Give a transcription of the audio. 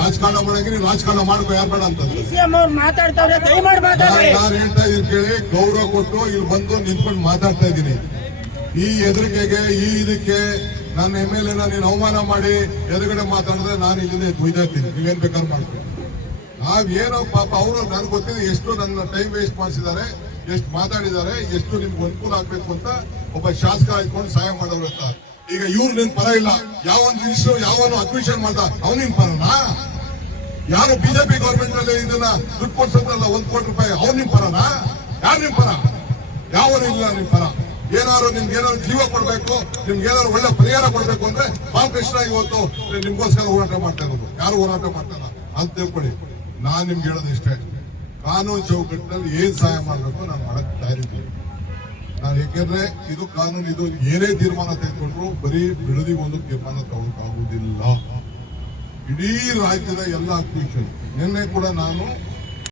ರಾಜಕಾರಣ ಮಾಡಂಗಿರಿ, ರಾಜಕಾರಣ ಮಾಡ್ಕೋ, ಯಾರು ಬೇಡ ಅಂತ ನಾನು ಹೇಳ್ತಾ ಇದೀನಿ ಕೇಳಿ. ಗೌರವ ಕೊಟ್ಟು ಇಲ್ಲಿ ಬಂದು ನಿಂತ್ಕೊಂಡು ಮಾತಾಡ್ತಾ ಇದ್ದೀನಿ. ಈ ಎದುರಿಕೆಗೆ ಈ ಇದಕ್ಕೆ ನನ್ನ MLA ನೀನು ಅವಮಾನ ಮಾಡಿ ಎದುರುಗಡೆ ಮಾತಾಡಿದ್ರೆ ನಾನು ಇಲ್ಲಿಂದ ಒಯ್ದಾಗ್ತೀನಿ. ನೀವೇನ್ ಬೇಕಾದ್ರೂ ಮಾಡ್ತೀನಿ. ನಾವೇನೋ ಪಾಪ ಅವರು ನನ್ಗೆ ಗೊತ್ತಿದೆ ಎಷ್ಟು ನನ್ನ ಟೈಮ್ ವೇಸ್ಟ್ ಮಾಡಿಸಿದ್ದಾರೆ, ಎಷ್ಟು ಮಾತಾಡಿದ್ದಾರೆ, ಎಷ್ಟು ನಿಮ್ಗೆ ಅನುಕೂಲ ಆಗ್ಬೇಕು ಅಂತ ಒಬ್ಬ ಶಾಸಕ ಆಯ್ಕೊಂಡು ಸಹಾಯ ಮಾಡೋರು ಅಂತ. ಈಗ ಇವ್ರು ನಿನ್ ಪರ ಇಲ್ಲ, ಯಾವೊಂದು ಇಷ್ಟು ಯಾವನು ಅಡ್ಮಿಷನ್ ಮಾಡ್ದ ಅವ್ನು ನಿನ್ ಪರನಾ? ಯಾರು ಬಿಜೆಪಿ ಗವರ್ಮೆಂಟ್ ನಲ್ಲಿ ಇದನ್ನ ದುಡ್ಡು ಕೊಡ್ಸೋದ್ರಲ್ಲ ₹1 ಕೋಟಿ, ಅವ್ರು ನಿಮ್ ಪರನಾ? ಯಾರು ನಿಮ್ ಪರ? ಯಾವನು ಇಲ್ಲ ನಿಮ್ ಪರ. ಏನಾದ್ರು ನಿಮ್ಗೆ ಏನಾದ್ರು ಜೀವ ಕೊಡ್ಬೇಕು, ನಿಮ್ಗೆ ಏನಾದ್ರು ಒಳ್ಳೆ ಪರಿಹಾರ ಕೊಡ್ಬೇಕು ಅಂದ್ರೆ ಬಾಲಕೃಷ್ಣ ಇವತ್ತು ನಿಮ್ಗೋಸ್ಕರ ಹೋರಾಟ ಮಾಡ್ತಾ ಇರೋದು. ಯಾರು ಹೋರಾಟ ಮಾಡ್ತಾರ ಅಂತ ತಿಳ್ಕೊಳ್ಳಿ. ನಾನ್ ನಿಮ್ಗೆ ಹೇಳೋದು ಇಷ್ಟೇ, ಕಾನೂನು ಚೌಕಟ್ಟಿನಲ್ಲಿ ಏನ್ ಸಹಾಯ ಮಾಡ್ಬೇಕು ನಾನು ಮಾಡಕ್ ತಯಾರಿದ್ದೀನಿ. ನಾನು ಯಾಕೆಂದ್ರೆ ಇದು ಕಾನೂನು, ಇದು ಏನೇ ತೀರ್ಮಾನ ತೆಗೆದುಕೊಂಡ್ರು ಬರೀ ಬಿಡದಿಗೆ ಒಂದು ತೀರ್ಮಾನ ತಗೊಳಕ್ಕಾಗುವುದಿಲ್ಲ. ಇಡೀ ರಾಜ್ಯದ ಎಲ್ಲ ಅಕ್ವಿಷನ್ ನಿನ್ನೆ ಕೂಡ ನಾನು